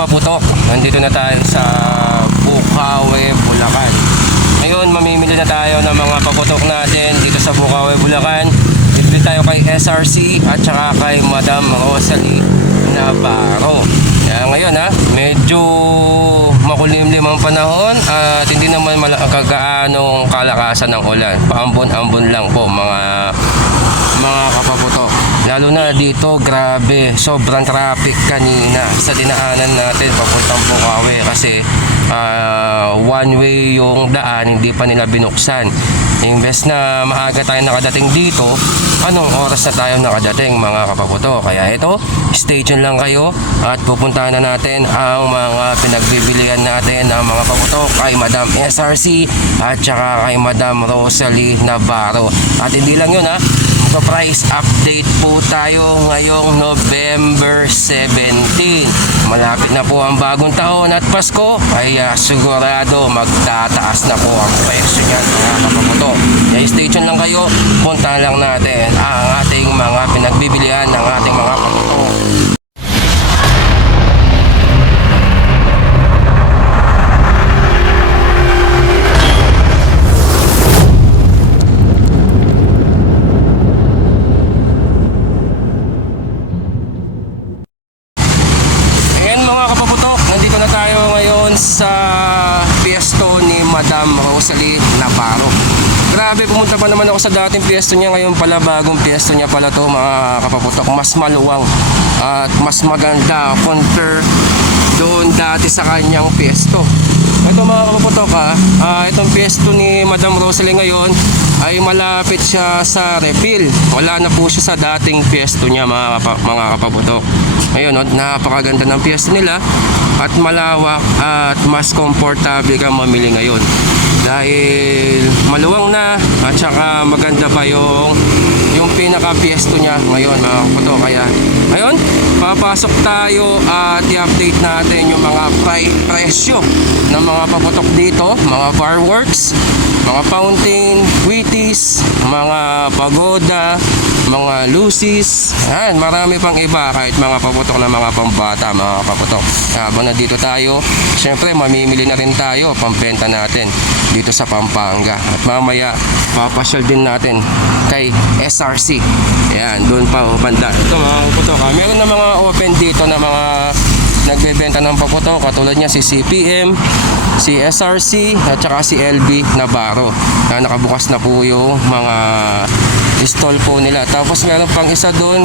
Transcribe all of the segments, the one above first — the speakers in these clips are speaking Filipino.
kapaputok, nandito na tayo sa Bukawi, Bulacan. Ngayon mamimili na tayo ng mga paputok natin dito sa Bukawi, Bulacan. Bibili tayo kay SRC at saka kay Madam Rosalie Navarro. Kaya ngayon medyo makulimlim ang panahon at hindi naman kagaanong kalakasan ng ulan. Paambon-ambon lang po mga kapaputok. Lalo na dito, grabe, sobrang traffic kanina sa dinaanan natin papuntang Bukawi kasi one way yung daan, hindi pa nila binuksan. Imbes na maaga tayo nakadating dito, anong oras na tayo nakadating mga kapaputok? Kaya ito, stay tuned lang kayo at pupuntahan na natin ang mga pinagbibilihan natin ng mga kapaputok kay Madam SRC at saka kay Madam Rosalie Navarro. At hindi lang yun price update po tayo ngayong November 17. Malapit na po ang bagong taon at Pasko, kaya sigurado magtataas na po ang presyo niyan mga kapaputok. Kaya stay tuned lang kayo, punta lang natin ang ating mga pinagbibilihan ng ating mga kapaputok. Sa piesto ni Madam Rosalie Navarro. Grabe, pumunta pa naman ako sa dating piesto niya. Ngayon pala bagong piesto niya pala to mga kapaputok. Mas maluwang at mas maganda compare doon dati sa kanyang piesto. Ito mga kapaputok itong piesto ni Madam Rosalie ngayon ay malapit siya sa refill. Wala na po siya sa dating piesto niya mga kapaputok. Ngayon napakaganda ng piesto nila at malawak at mas komportable kang mamili ngayon dahil maluwang na at saka maganda pa yung pinaka piesto niya ngayon mga kapaputok. Kaya ngayon papasok tayo at i-update natin yung mga presyo ng mga paputok dito, mga fireworks, mga fountain, wheaties, mga pagoda, mga lucis, marami pang iba kahit mga paputok na mga pambata mga paputok. Habang nandito tayo, syempre mamimili na rin tayo pambenta natin dito sa Pampanga at mamaya papasyal din natin kay SRC. Yan, doon pa banda. Ito mga paputok meron na mga open dito na mga nagbebenta ng paputok katulad niya si CPM, si SRC at saka si LB Navarro na nakabukas na po yung mga stall po nila. Tapos meron pang isa doon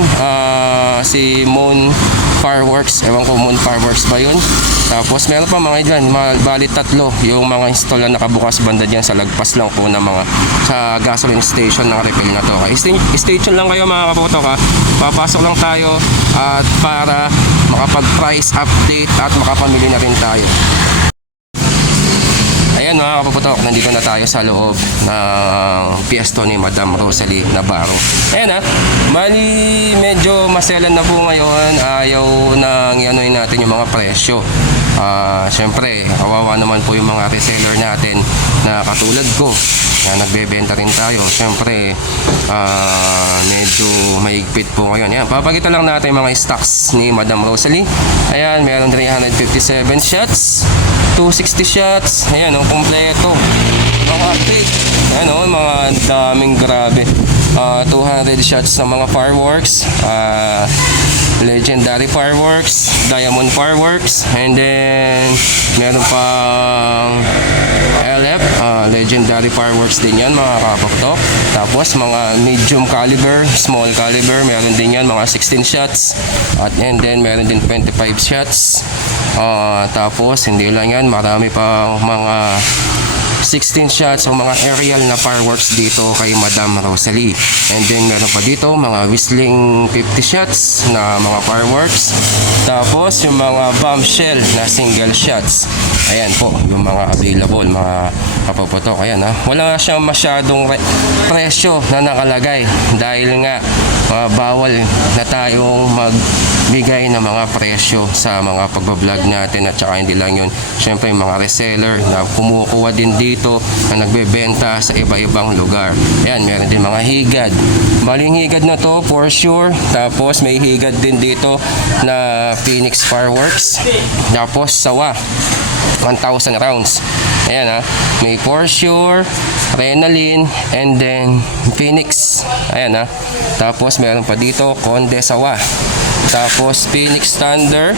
si Moon Fireworks, ewan ko Moon Fireworks ba yun. Tapos meron pa mga dyan, bali tatlo yung mga install na nakabukas banda dyan sa lagpas lang po ng mga sa gasoline station ng refill na to. Stay tuned lang kayo mga kaputok papasok lang tayo at para makapag price update at makapamili na rin tayo. Ayan mga kapaputok, nandito na tayo sa loob ng piesto ni Madam Rosalie Navarro. Ayan bali medyo maselan na po ngayon. Ayaw nang ianuin natin yung mga presyo. Siyempre, kawawa naman po yung mga reseller natin na katulad ko na nagbebenta rin tayo. Siyempre, medyo mahigpit po ngayon. Ayan, papakita lang natin yung mga stocks ni Madam Rosalie. Ayan, meron 357 shots, 260 shots. Ayan, kompleto. Mga update. Ayan, mga daming grabe. 200 shots ng mga fireworks. Legendary fireworks, diamond fireworks, and then meron pang LF, legendary fireworks din yan mga kapaputok. Tapos mga medium caliber, small caliber, meron din yan mga 16 shots and then meron din 25 shots. Tapos hindi lang yan, marami pa mga 16 shots o mga aerial na fireworks dito kay Madam Rosalie. And then meron pa dito mga whistling 50 shots na mga fireworks. Tapos yung mga bombshell na single shots. Ayan po yung mga available mga kapaputok. Ayan wala siyang masyadong presyo na nakalagay dahil nga bawal na tayong bigay na mga presyo sa mga pagbablog natin. At saka hindi lang yun, syempre yung mga reseller na kumukuha din dito na nagbebenta sa iba-ibang lugar. Ayan, meron din mga higad. Bali yung higad na to for sure. Tapos may higad din dito na Phoenix Fireworks. Tapos sawa 1,000 rounds. Ayan ha, may for sure, Renalyn, and then Phoenix. Ayan ha. Tapos meron pa dito Conde sawa. Tapos Phoenix Thunder.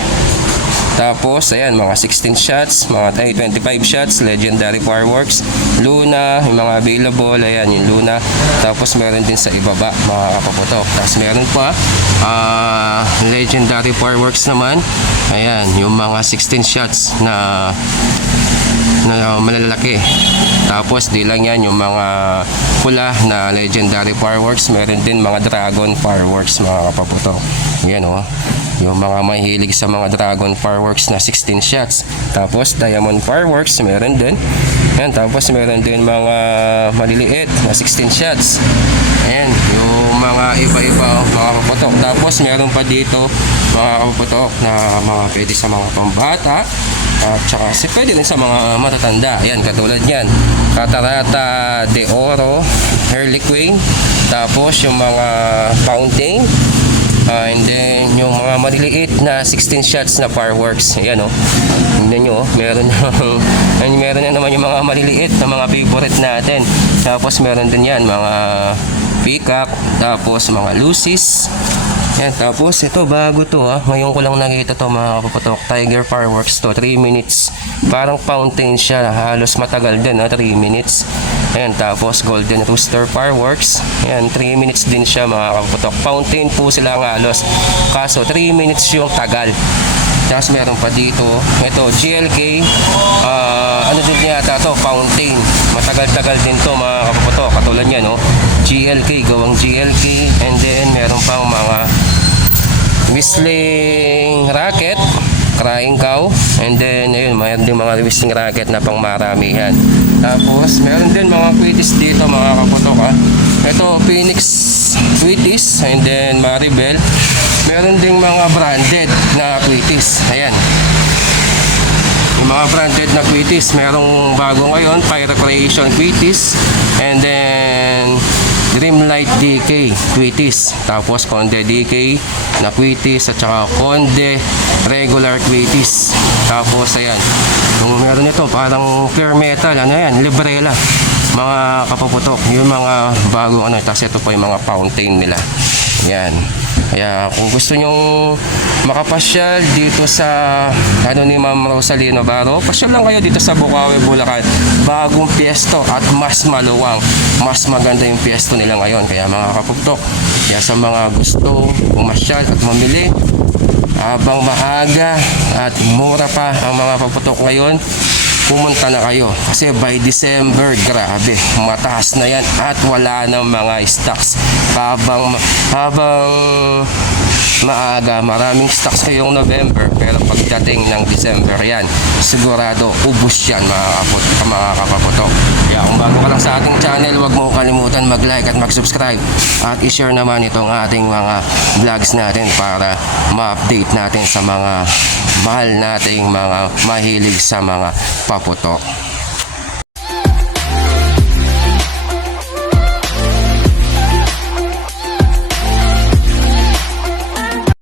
Tapos ayan, mga 16 shots, mga 25 shots, Legendary Fireworks, Luna, yung mga available, ayan yung Luna. Tapos meron din sa ibaba, mga kapaputok. Tapos meron pa Legendary Fireworks naman. Ayan, yung mga 16 shots na malalaki. Tapos di lang yan, yung mga pula na Legendary Fireworks, meron din mga Dragon Fireworks, mga kapaputok. Yan o, yung mga mahilig sa mga Dragon Fireworks na 16 shots. Tapos Diamond Fireworks meron din. Ayan, tapos meron din mga maliliit na 16 shots. Ayan, yung mga iba-iba mga kaputok. Tapos meron pa dito mga kaputok na mga pwede sa mga pambata. At saka pwede rin sa mga matatanda. Ayan, katulad yan, Catarata de Oro, Harlequin. Tapos yung mga fountain. And then yung mga maliliit na 16 shots na fireworks. Ayan o, tingnan nyo, meron na naman yung mga maliliit na mga favorite natin. Tapos meron din yan mga peacock. Tapos mga lucis. Yan, tapos ito bago to ha. Ngayon ko lang nakita to mga kapaputok. Tiger Fireworks to, 3 minutes. Parang fountain siya, halos matagal din ha, 3 minutes. Ayan, tapos Golden Rooster Fireworks. Ayan, 3 minutes din siya mga kapaputok. Fountain po sila halos. Kaso 3 minutes yung tagal. Tapos meron pa dito, ito GLK, ano din yata to, fountain. Matagal-tagal din to mga kapaputok. Katulad niya no, GLK, gawang GLK. And then meron pang mga whistling rocket, crying cow. And then ayun, mayroon din mga whistling rocket na pang maramihan. Tapos meron din mga quitis dito mga kaputok ha. Ito Phoenix quitis, and then Maribel. Meron ding mga branded na quitis. Ayan, yung mga branded na quitis, merong bago ngayon, Pyro Creation quitis, and then Dreamlight DK quitis, tapos Conde DK na quitis, at saka Conde regular quitis. Tapos ayan, yung meron ito parang pure metal, ano yan, Librela mga kapaputok, yung mga bagong ano. Tapos ito po yung mga fountain nila. Yan. Kaya kung gusto nyong makapasyal dito sa ano ni Ma'am Rosalie Navarro, pasyal lang kayo dito sa Bukawi, Bulacan. Bagong piesto at mas maluwang, mas maganda yung piesto nila ngayon. Kaya mga kaputok, kaya sa mga gusto pumasyal at mamili habang maaga at mura pa ang mga kaputok ngayon, pumunta na kayo. Kasi by December, grabe, mataas na yan at wala ng mga stocks. Habang maaga, maraming stocks ngayong November, pero pagdating ng December yan, sigurado ubos yan mga kapaputok. Kaya kung bago ka lang sa ating channel, huwag mo kalimutan mag-like at mag-subscribe at i-share naman itong ating mga vlogs natin para ma-update natin sa mga mahal nating mga mahilig sa mga paputok.